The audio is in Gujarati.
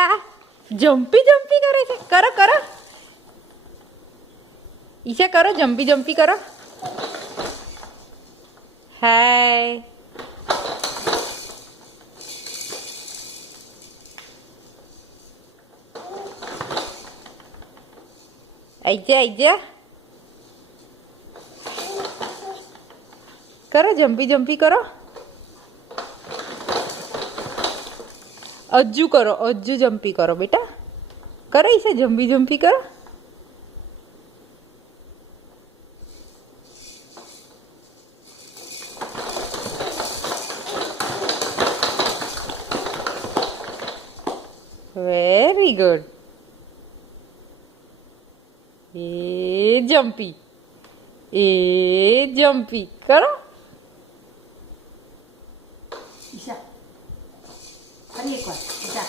ઈશા જમ્પી જમ્પી કરે છે. કરો કરો ઈશા કરો, જમ્પી જમ્પી કરો. હાય આઈ જા કરો, જમ્પી જમ્પી કરો. હજુ કરો, હજુ જમ્પી કરો બેટા. કરો ઈશા, જમ્પી જમ્પી કરો. Very good. જમ્પી જમ્પી કરો. ઈશા ફરી એકવાર ઈશા